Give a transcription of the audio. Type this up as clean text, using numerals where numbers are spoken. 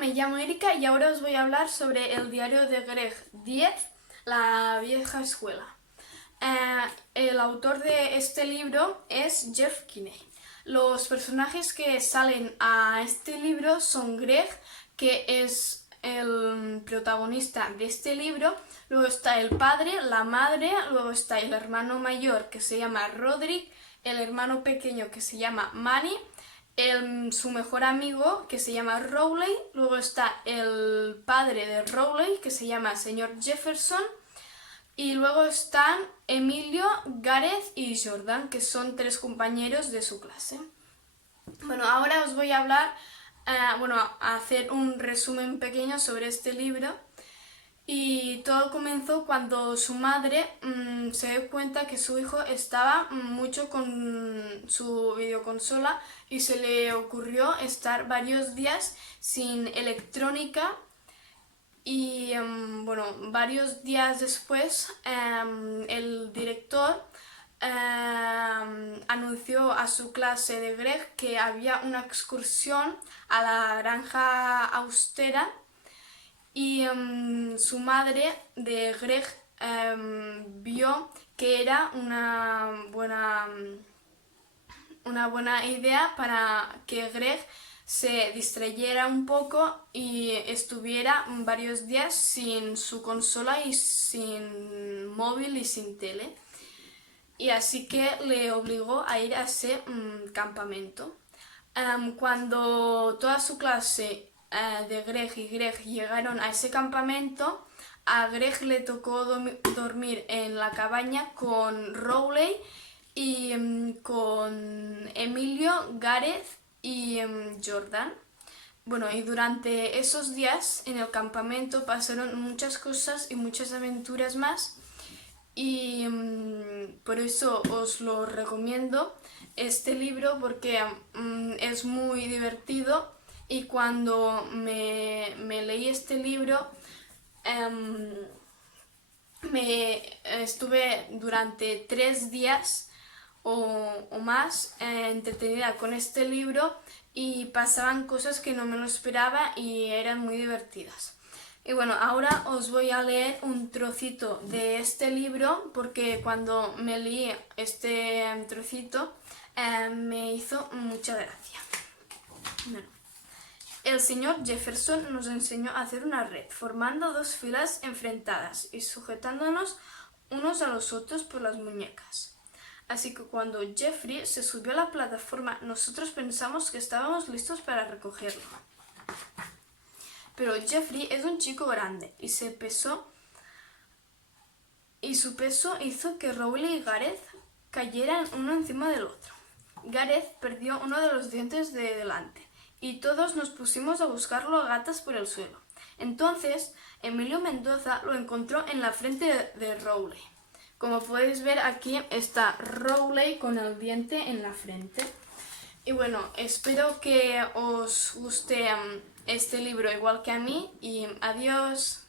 me llamo Erika y ahora os voy a hablar sobre el diario de Greg 10, La vieja escuela. El autor de este libro es Jeff Kinney. Los personajes que salen a este libro son Greg, que es el protagonista de este libro, luego está el padre, la madre, luego está el hermano mayor que se llama Roderick, el hermano pequeño que se llama Manny, su mejor amigo que se llama Rowley, luego está el padre de Rowley que se llama señor Jefferson y luego están Emilio, Gareth y Jordan, que son 3 compañeros de su clase. Bueno, ahora os voy a hablar, a hacer un resumen pequeño sobre este libro. Y todo comenzó cuando su madre se dio cuenta que su hijo estaba mucho con su videoconsola y se le ocurrió estar varios días sin electrónica y varios días después el director anunció a su clase de Greg que había una excursión a la granja austera y su madre de Greg vio que era una buena idea para que Greg se distrayera un poco y estuviera varios días sin su consola y sin móvil y sin tele. Y así que le obligó a ir a ese campamento. Cuando toda su clase de Greg y Greg llegaron a ese campamento, a Greg le tocó dormir en la cabaña con Rowley y con Emilio, Gareth y Jordan. Bueno, y durante esos días en el campamento pasaron muchas cosas y muchas aventuras más y por eso os lo recomiendo este libro porque es muy divertido. Y cuando me leí este libro, estuve durante 3 días o más entretenida con este libro y pasaban cosas que no me lo esperaba y eran muy divertidas. Y bueno, ahora os voy a leer un trocito de este libro porque cuando me leí este trocito me hizo mucha gracia. Bueno. El señor Jefferson nos enseñó a hacer una red, formando 2 filas enfrentadas y sujetándonos unos a los otros por las muñecas. Así que cuando Jeffrey se subió a la plataforma, nosotros pensamos que estábamos listos para recogerlo. Pero Jeffrey es un chico grande y su peso hizo que Rowley y Gareth cayeran uno encima del otro. Gareth perdió uno de los dientes de delante y todos nos pusimos a buscarlo a gatas por el suelo. Entonces, Emilio Mendoza lo encontró en la frente de Rowley. Como podéis ver, aquí está Rowley con el diente en la frente. Y bueno, espero que os guste este libro igual que a mí y adiós.